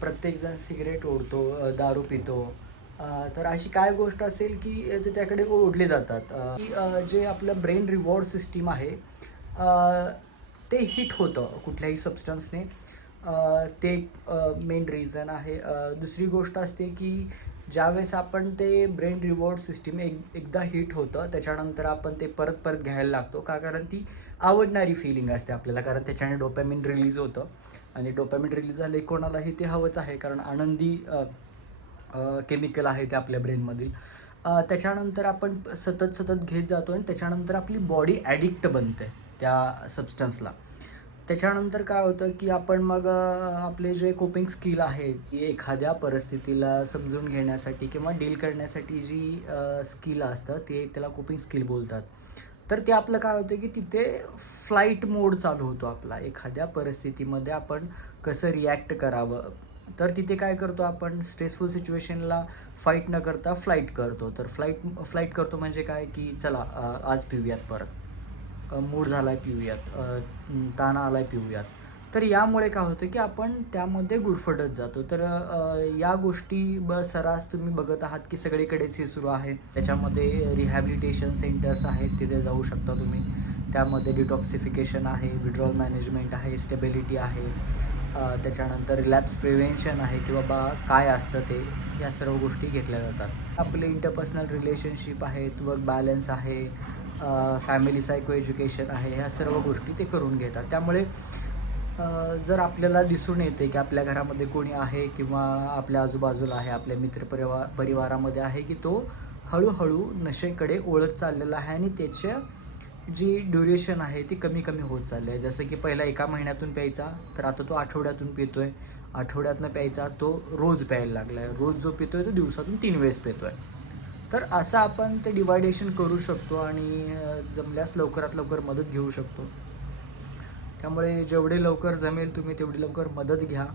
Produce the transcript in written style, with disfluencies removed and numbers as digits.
प्रत्येकजण सिगरेट ओढतो, दारू पितो. तर अशी काय गोष्ट असेल की ते त्याकडे ओढले जातात. जे आपलं ब्रेन रिवॉर्ड सिस्टीम आहे, अ, ते हिट होतं कुठल्याही सबस्टन्सने. ते मेन रिझन आहे. दुसरी गोष्ट असते की ज्यावेळेस आपण ते ब्रेन रिवॉर्ड सिस्टीम एकदा हिट होतं, त्याच्यानंतर आपण ते परत परत घ्यायला लागतो. का? कारण ती आवडणारी फीलिंग असते आपल्याला, कारण त्याच्याने डोपॅमिन रिलीज होतं आणि डोपॅमिन रिलीज झाले कोणालाही ते हवंच आहे, कारण आनंदी केमिकल आहे ते आपल्या ब्रेनमधील. त्याच्यानंतर आपण सतत सतत घेत जातो आणि त्याच्यानंतर आपली बॉडी ॲडिक्ट बनते त्या सबस्टन्सला. त्याच्यानंतर काय होतं की आपण मग आपले जे कोपिंग स्किल आहे, जी एखाद्या परिस्थितीला समजून घेण्यासाठी किंवा डील करण्यासाठी जी स्किल असतं, ते त्याला कोपिंग स्किल बोलतात. तर ते आपलं काय होतं की तिथे फ्लाइट मोड चालू होतो आपला. एखाद्या परिस्थितीमध्ये आपण कसं रिॲक्ट करावं, तर तिथे काय करतो आपण, स्ट्रेसफुल सिच्युएशनला फाईट न करता फ्लाइट करतो. तर फ्लाइट करतो म्हणजे काय की चला आज पिऊयात परत, मूड झालाय पिऊयात, ताण आलाय पिऊयात. तर यामुळे काय होतं की आपण त्यामध्ये गुरफटत जातो. तर या गोष्टी सर्रास तुम्ही बघत आहात की सगळीकडेच हे सुरू आहे. त्याच्यामध्ये रिहॅबिलिटेशन सेंटर्स आहेत, तिथे जाऊ शकता तुम्ही. त्यामध्ये डिटॉक्सिफिकेशन आहे, विड्रॉल मॅनेजमेंट आहे, स्टेबिलिटी आहे, त्याच्यानंतर रिलॅप्स प्रिव्हेन्शन आहे की बाबा काय असतं ते, या सर्व गोष्टी घेतल्या जातात. आपले इंटरपर्सनल रिलेशनशिप आहेत, वर्क बॅलन्स आहे, फॅमिली सायको एज्युकेशन आहे, ह्या सर्व गोष्टी ते करून घेतात. त्यामुळे जर आपल्याला दिसून येते की आपल्या घरामध्ये कोणी आहे किंवा आपल्या आजूबाजूला आहे, आपल्या परिवारामध्ये आहे, की तो हळूहळू नशेकडे वळत चाललेला आहे आणि त्याच्या जी ड्युरेशन आहे ती कमी कमी होत चालली आहे. जसं की पहिला 1 महिन्यातून प्यायचा, तर आता तो आठवड्यातून पितोय. आठवड्यातनं प्यायचा, तो रोज प्यायला लागला आहे. रोज जो पितोय तो दिवसातून 3 वेळेस पितोय. तर असं आपण ते डिव्हायडेशन करू शकतो आणि जमल्यास लवकरात लवकर मदत घेऊ शकतो. त्यामुळे जेवढे लवकर जमेल तुम्ही तेवढी लवकर मदत घ्या.